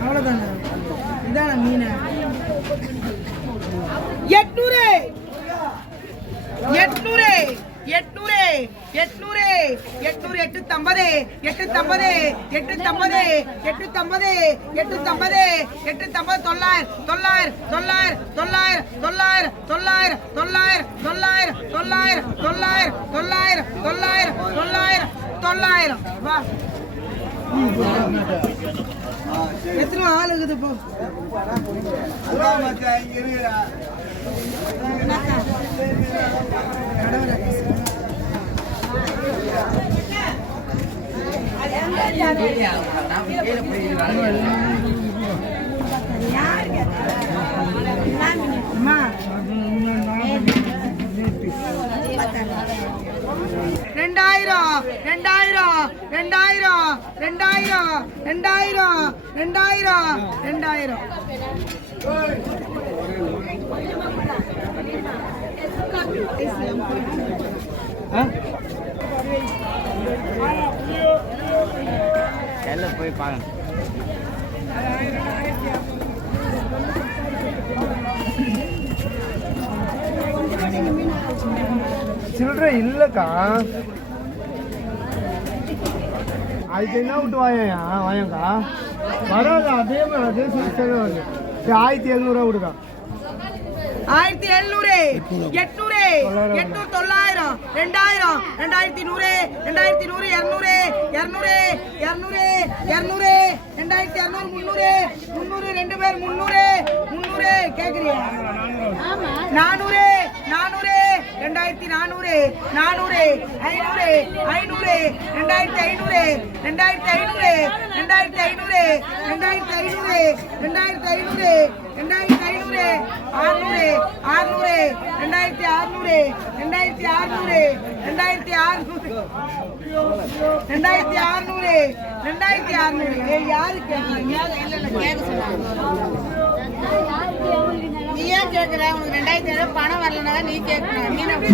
அவ்வளோதாங்க இதான மீன் எட்நூறு எட்நூறு எட்நூறு எட்நூறு எட்நூறு எட்டு தம்பது எட்டு தம்பது எட்டு தம்பது எட்டு தம்பது எட்டு தம்பது எட்டு தம்பது தொள்ளாயிரம் தொள்ளாயிரம் தொள்ளாயிரம் தொள்ளாயிரம் தொள்ளாயிரம் தொள்ளாயிரம் தொள்ளாயிரம் தொள்ளாயிரம் தொள்ளாயிரம் தொள்ளாயிரம் தொள்ளாயிரம் தொள்ளாயிரம். எத்தனை ஆள் இருக்குது இப்போ? யாருக்கு ரெண்டாயிரம் ரெண்டாயிரம் ரெண்டாயிரம் ரெண்டாயிரம் ரெண்டாயிரம் ரெண்டாயிரம். போய் பாருங்க. சில்லற இல்லக்கா. அதுக்கு என்ன விட்டு வாயா வாயங்கா. வராது? அதே மாதிரி அதே சிஸ்டம் வருது சரி ஆயிரத்தி எழுநூறுவா கொடுக்கா. ஆயிரத்தி எழுநூறு. எட்நூறு. எட்நூறு. தொள்ளாயிரம். ரெண்டாயிரம். ரெண்டாயிரத்தி நூறு. ரெண்டாயிரத்தி நூறு இரநூறு. இரநூறு. இரநூறு. இரநூறு. ரெண்டாயிரத்தி இரநூறு முந்நூறு. முந்நூறு ரெண்டு பேர் முந்நூறு. முந்நூறு. கேக்குறியா? நானூறு. நானூறு. ரெண்டாயிரத்தி நானூறு நானூறு ஐநூறு ஐநூறு ரெண்டாயிரத்தி ஐநூறு ரெண்டாயிரத்தி ஐநூறு ரெண்டாயிரத்தி ஐநூறு ரெண்டாயிரத்தி ஐநூறு ரெண்டாயிரத்தி ஐநூறு ரெண்டாயிரத்தி ஐநூறு ஆறுநூறு ஆறுநூறு ரெண்டாயிரத்தி ஆறுநூறு ரெண்டாயிரத்தி ஆறுநூறு ரெண்டாயிரத்தி ஆறுநூறு ரெண்டாயிரத்தி ஆறுநூறு ரெண்டாயிரத்தி ஆறுநூறு. யாருக்கு யாரு கேட்குறீங்க கேட்குற உனக்கு ரெண்டாயிரத்தி ஐநூறு பணம் வரலனா நீ கேட்கணும் மீன் அப்படி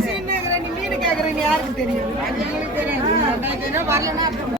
நீ மீன் கேட்குற நீ யாருக்கு தெரியும்? அது எங்களுக்கு தெரியும். ரெண்டாயிரத்தி ஐநூறு வரலன்னா